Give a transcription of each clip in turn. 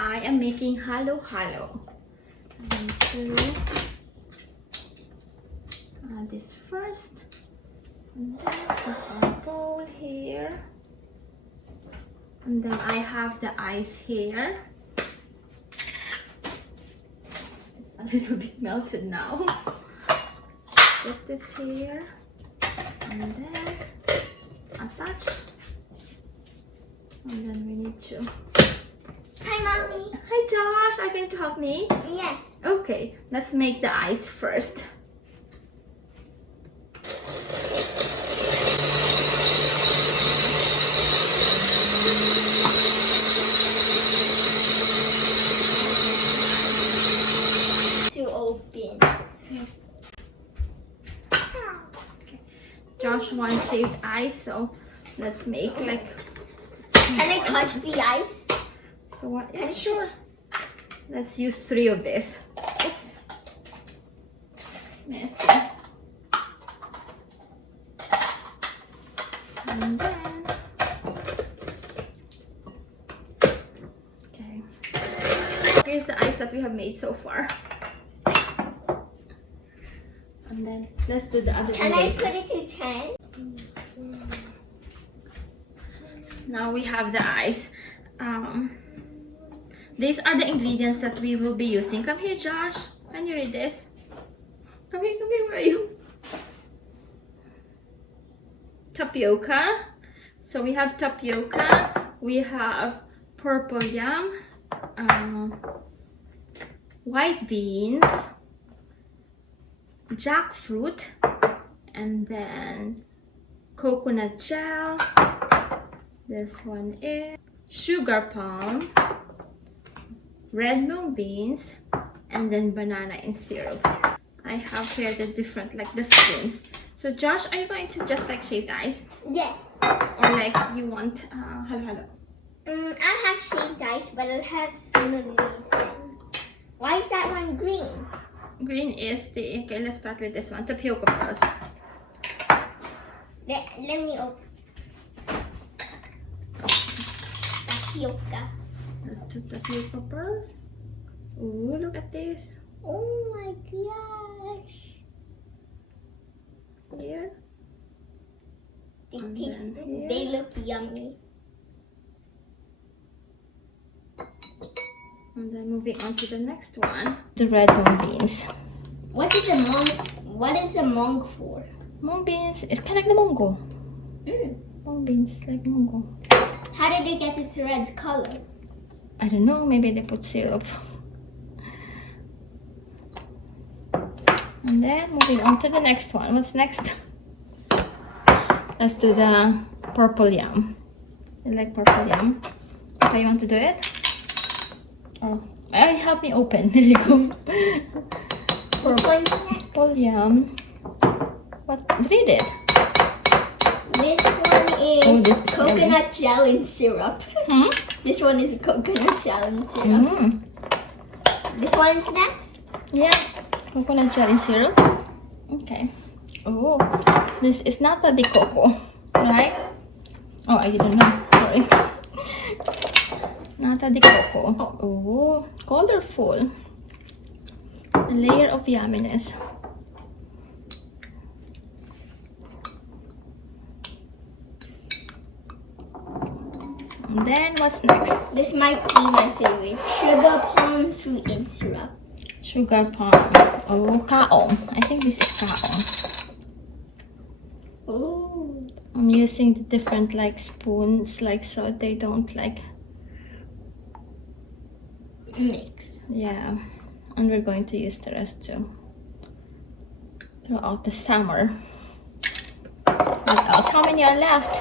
I am making halo-halo. I need to add this first. And then put our bowl here. And then I have the ice here. It's a little bit melted now. Put this here. And then attach. And then we need to... Hi, Mommy. Hi, Josh. Are you going to help me? Yes. Okay, let's make the ice first. To open. Okay. Josh wants shaved ice, so let's make like... Can I touch the ice? So what? Yeah, sure. Let's use 3 of this. Oops. Messy. And then... Okay. Here's the ice that we have made so far. And then let's do the other Can I one. put it to 10? Now we have the ice. These are the ingredients that we will be using. Come here, Josh. Can you read this? Come here, where are you? Tapioca. So we have tapioca. We have purple yam. White beans. Jackfruit. And then coconut gel. This one is sugar palm, red mung beans, and then banana in syrup. I have here the different, like the spoons. So Josh, are you going to just like shaved ice? Yes. Or like you want halo-halo? I'll have shaved ice, but I'll have some of these things. Why is that one green? Green is the, okay, let's start with this one, tapioca pearls. Let me open. Tapioca. Let's do tapioca pearls. Ooh, look at this. Oh my gosh. Here. They look yummy. And then moving on to the next one. The red mung beans. What is a mung for? Mung beans, it's kind of like the mongo. Mung beans, like mongo. How did they get its red color? I don't know, maybe they put syrup. And then moving on to the next one. What's next? Let's do the purple yam. You like purple yam? Okay, you want to do it? Oh, help me open. There you go. Purple yam. What? Read it. This one is coconut gel and syrup. This one is coconut gel and syrup. This one's next? Yeah, coconut gel and syrup. Okay. Oh, this is nata de coco, right? Oh, I didn't know. Sorry. Nata de coco. Oh, colorful. A layer of yumminess. And then what's next? This might be my favorite. Sugar palm fruit and syrup. Sugar palm. Oh, kaong. I think this is kaong. Oh. I'm using the different like spoons, like so they don't like mix. Yeah. And we're going to use the rest too throughout the summer. What else? How many are left?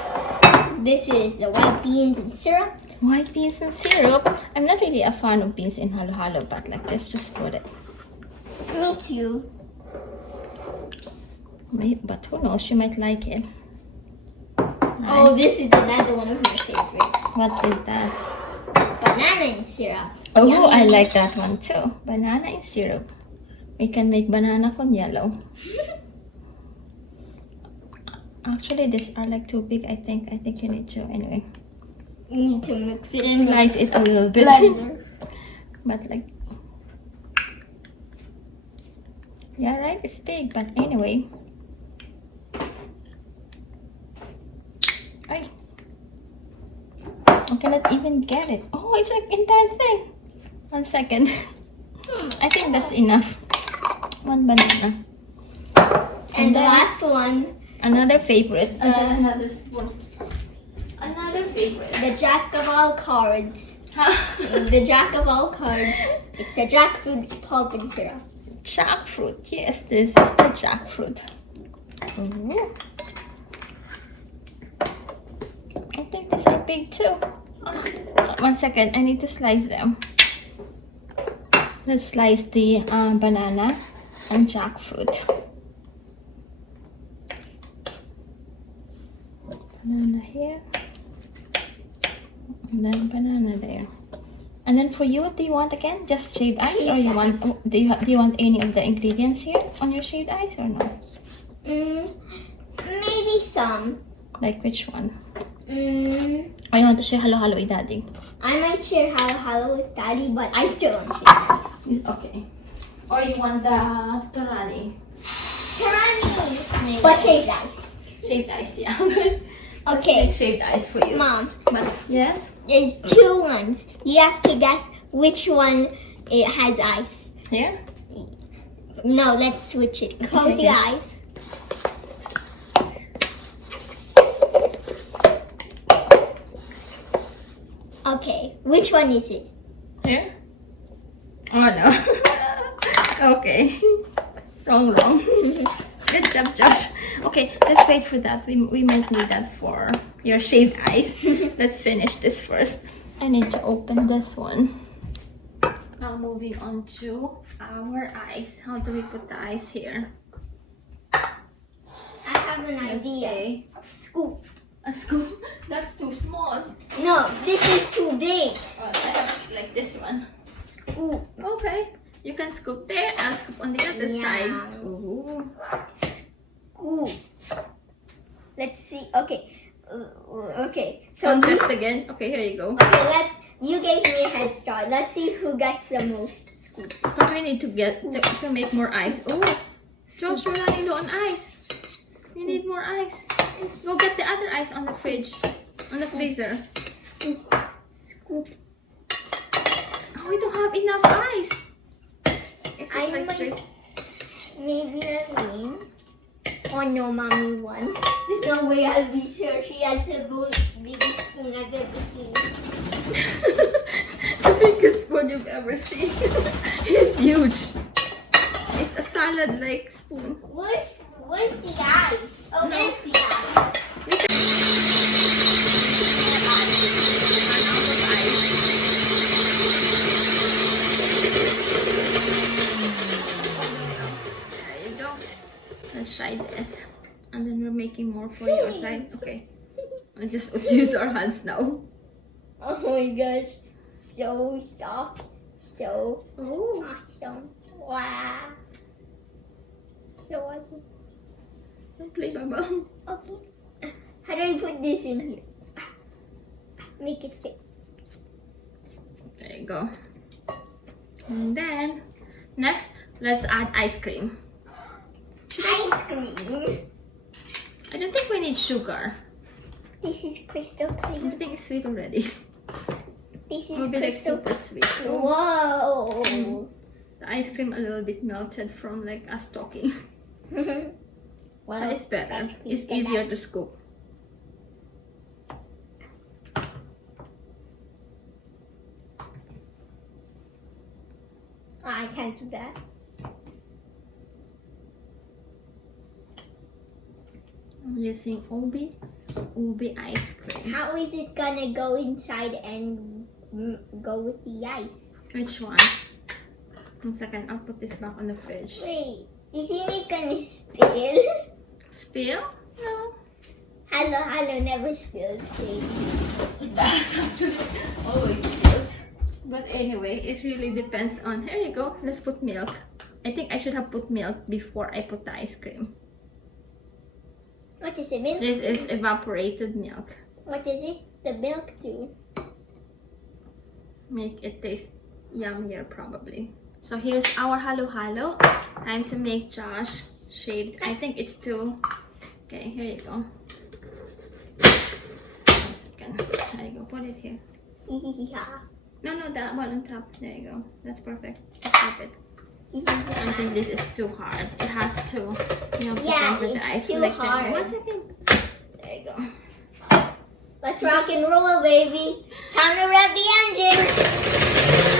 This is the white beans and syrup. White beans and syrup. I'm not really a fan of beans in halo-halo, but like let's just put it. Me too. But who knows? You might like it. Right. Oh, this is another one of my favorites. What is that? Banana and syrup. Oh, Yummy. I like that one too. Banana and syrup. We can make banana con yellow. Actually, these are like too big. I think you need to anyway. You need to mix it in. Slice it a little bit. Blender. but like, yeah, right, it's big, but anyway. I cannot even get it. Oh, it's like entire thing. 1 second. I think that's enough. 1 banana. And the last one. Another favorite. Another spoon. Another favorite. The jack of all cards. The jack of all cards. It's a jackfruit pulp and syrup. Jackfruit. Yes, this is the jackfruit. Ooh. I think these are big too. 1 second, I need to slice them. Let's slice the banana and jackfruit. Banana here, and then banana there. And then for you, what do you want again? Just shaved ice, or you want? Do you want any of the ingredients here on your shaved ice or no? Maybe some. Like which one? I want to share halo with Daddy. I might share halo with Daddy, but I still want shaved ice. Okay. Or you want the Torani? Torani! But shaved ice. Shaved ice, yeah. Okay. Make shaved ice for you. Mom. But yes? There's 2 ones. You have to guess which one it has ice. Here? No, let's switch it. Close your eyes. Okay, which one is it? Here? Oh no. Okay. Wrong. Good job, Josh. Okay, let's wait for that. We might need that for your shaved ice. Let's finish this first. I need to open this one. Now moving on to our ice. How do we put the ice here? I have an idea. Scoop. A scoop? That's too small. No, this is too big. Oh, I have like this one. Scoop. Okay. You can scoop there and scoop on the other side. Ooh. Scoop. Let's see. Okay. Okay. So contest again. Okay, here you go. Okay, you gave me a head start. Let's see who gets the most scoops. So we need to to make more ice. Oh, Josh, we're running low on ice. You need more ice. Go get the other ice on the fridge, on the freezer. Scoop. Scoop. Oh, we don't have enough ice. I might. Maybe I mean. Oh no, mommy won. There's no way I'll beat her. She has the biggest spoon I've ever seen. The biggest spoon you've ever seen. It's huge. It's a salad-like spoon. Where's the ice? Oh, No. there's the ice. There you go. Let's try this. And then we're making more for your side. Okay. I'll just use our hands now. Oh my gosh. So soft. So awesome. Wow. So awesome. Don't play, Baba. Okay. How do I put this in here? Make it fit. There you go. And then, next, let's add ice cream. Ice cream. I don't think we need sugar. This is crystal I clear. think it's sweet already. This is Maybe like crystal. super sweet. So Whoa. the ice cream a little bit melted from like us talking. Well, That is better. that's It's crystal easier ice. to scoop. I can't do that. I'm using ubi ice cream. How is it gonna go inside and go with the ice? Which one? 1 second, I'll put this back on the fridge. Wait, is it make gonna spill? Spill? No. Hello, never spills, baby. It does actually always spills. But anyway, it really depends on. Here you go. Let's put milk. I think I should have put milk before I put the ice cream. What is it, milk? This is evaporated milk. What is it? The milk too. Make it taste yummier probably. So here's our halo-halo. Time to make Josh shaved. I think it's too... Okay, here you go. 1 second. There you go. Put it here. No, that one on top. There you go. That's perfect. Just keep it. I think this is too hard. It has to, you know, yeah, with the it's ice too collected. hard. 1 second. There you go. Let's rock and roll, baby. Time to rev the engine.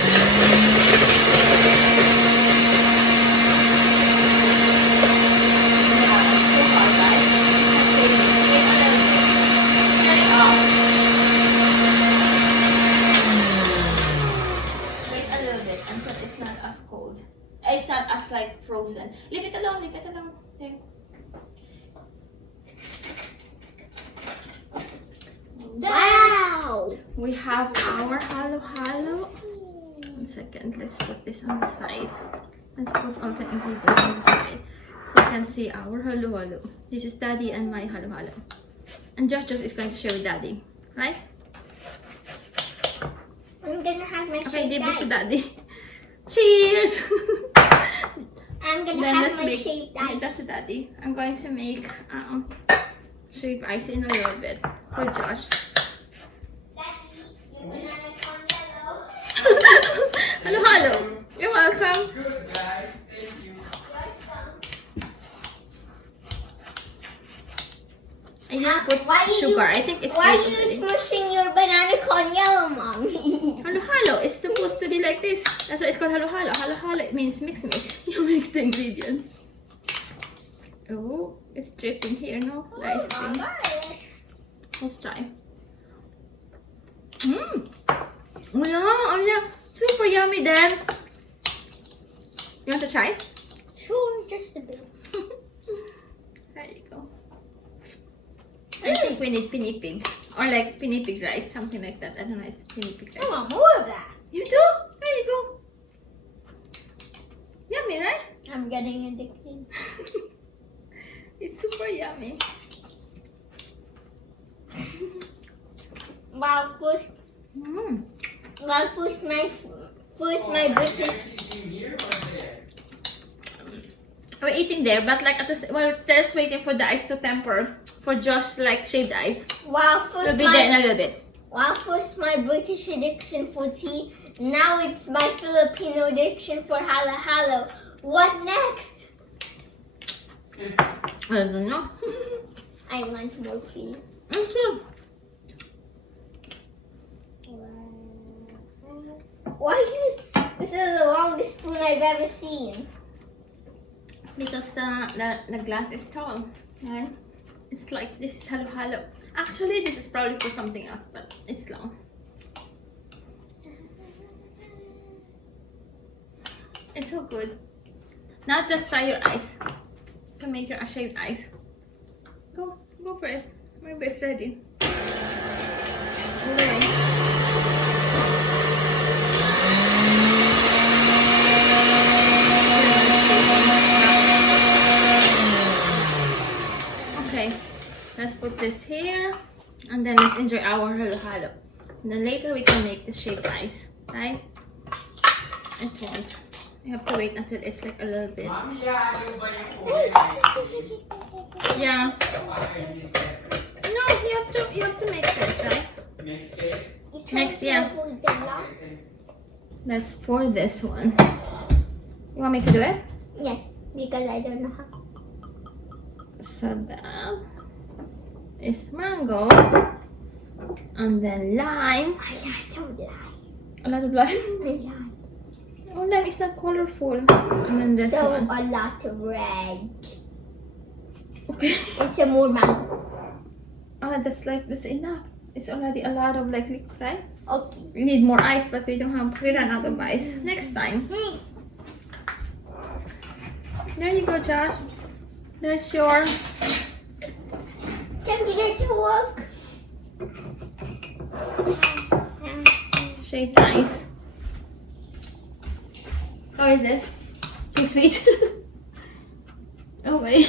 Wait a little bit until it's not as cold. It's not as like frozen. Leave it alone, leave it alone. There. Wow. We have our halo-halo. 1 second, let's put this on the side. Let's put all the ingredients on the side. So you can see our halo-halo. This is Daddy and my halo-halo. And Josh is going to show Daddy, right? I'm gonna have my Okay, shaved give this ice. to Daddy. Cheers! I'm gonna Then have let's my make shaved give that ice. to Daddy. I'm going to make shaved ice in a little bit for Josh. Hello, hello. You're welcome. Good guys, thank you. I didn't put Why did sugar. you- I think it's Why are sweet you already. smushing your banana corn yellow, mommy? Halo halo. It's supposed to be like this. That's why it's called halo halo. Halo halo. It means mix mix. You mix the ingredients. Oh, it's dripping here, no? The ice cream. Let's try. Mmm. Oh yeah, oh yeah. Super yummy then. You want to try? Sure, just a bit. There you go. I think we need pinipig. Or like pinipig rice, something like that. I don't know if it's pinipig I rice. want more of that. You do? There you go. Yummy, right? I'm getting addicted. It's super yummy. Wow, first Mm. my British. Here or there? We're eating there, but like at the we're just waiting for the ice to temper for Josh like shaved ice. Wow, We'll first be there in my a little bit. my British addiction for tea. Now it's my Filipino addiction for halo halo. What next? I don't know. I want more, please. Sure. Why is this? This is the longest spoon I've ever seen. Because the glass is tall, right? It's like this is halo halo. Actually, this is probably for something else, but it's long. It's so good. Now just try your ice. You can make your shaved ice. Go for it. Maybe it's ready. All the way. Okay, let's put this here and then let's enjoy our halo halo. And then later we can make the shaved ice, right? It won't. You have to wait until it's like a little bit. Mami, ayaw ba yung kulay ice cream? Yeah. Okay, mix it. No, you have to mix it, right? Mix it. Next, yeah. Let's pour this one. You want me to do it? Yes, because I don't know how. So that is mango and then lime. I don't lie. A lot of lime. I lie. Oh, lime is not colorful. And then this So one. a lot of red. Okay. It's a more mango. That's enough. It's already a lot of like liquid, right? Okay. We need more ice, but we ran out of ice. Next time. There you go, Josh. There's your Time to get to work. shaved ice. How is it? Too sweet? Okay.